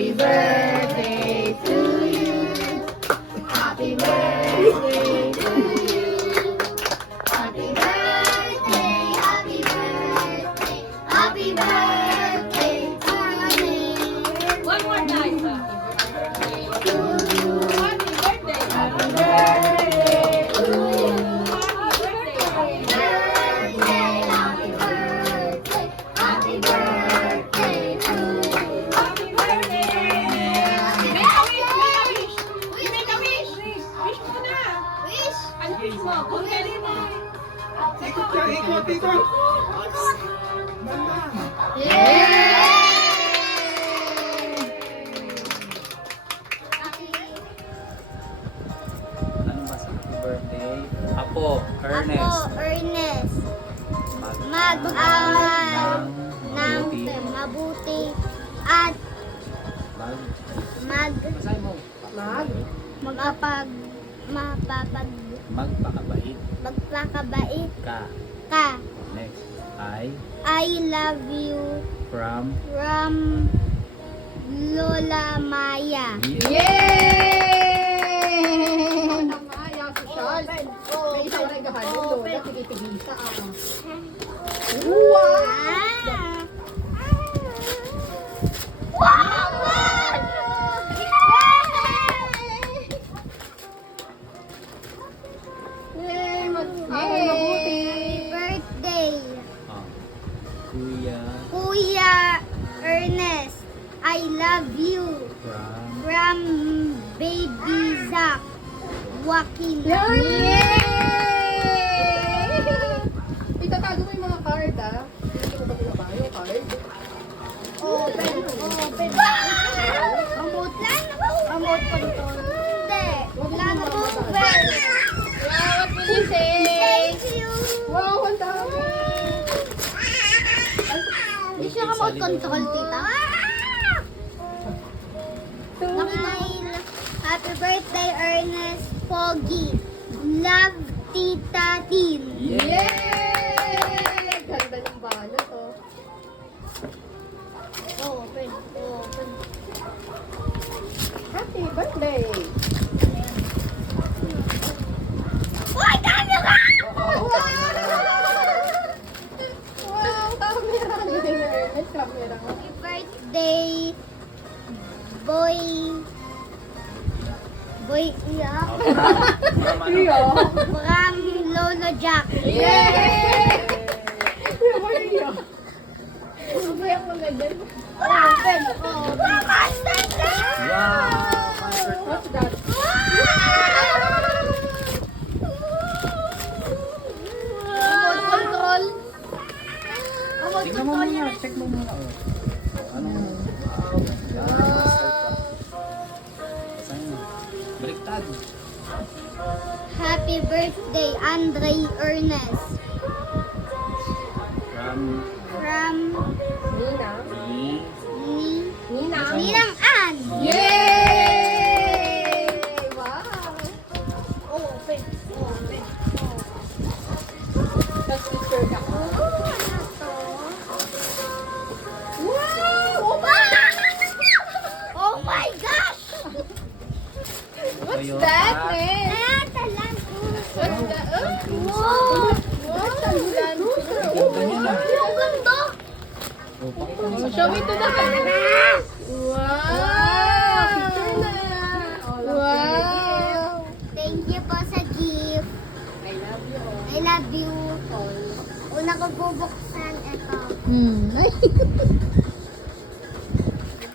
Happy birthday to you. Happy birthday to you. Happy birthday, happy birthday, happy birthday to you. One more time. To you. Happy birthday. Happy birthday to you. Happy birthday. Happy birthday, happy birthday to you. Happy birthday. Make a wish. Make a wish. Wish mo na. Wish. Ano wish mo? Kung galing mo. Ikot ka, ikot, ikot. Banda. Ano ba sa happy birthday? Apo, Ernest. Ako, Ernest, Mag-aral ng mabuti at Basahin mo. Magpakabait magpakabait ka. ka. Next. I love you From from Lola Maya. Maya, social. May isang regahan yung lola. Tigil-tigisa. Yay! Mabuti. Happy birthday, ah, Kuya Kuya Ernest. I love you from from Baby Zach Joaquin. Itatago mo yung mga card, ah. Hindi mo ba pinaba yung card? Open. Remote control. Hindi. Wala na po. Wow, what will you say? Thank you. Wow, ang dami. Hindi siya remote control, tita. Nakinail. Happy birthday, Ernest Pogi. Love, Tita Tin. Yay! Ganda ng balot, oh. Open. Happy birthday! Uy, dami ka! Wow, camera! Galing na Ernest, camera. Happy birthday, boy. Boy, iyak. from ano? Iyo! From Lolo Jack. Yay! Mario! Sumayak mo na dyan. Open. Wow! What's that? Remote control. Remote Tingnan mo control muna. yan. Check mo muna. Oh. Anong yan, basahin mo. Baliktad. Happy birthday, Andre Ernest. From From Nina? Nina? Ninang Ann. Yay! Wow! Open. That's picture ka. Wow! Oh my gosh! What's Toyota. that, man? Nata lang. What's that? Wow! Wow! Talulan. Ganda niya na. Ang ganda! Oh, pakita mo sa Show me to the camera. Wow! Picture na. Wow! Thank you po sa gift. I love you all. I love you. Una ko bubuksan ito. Ay!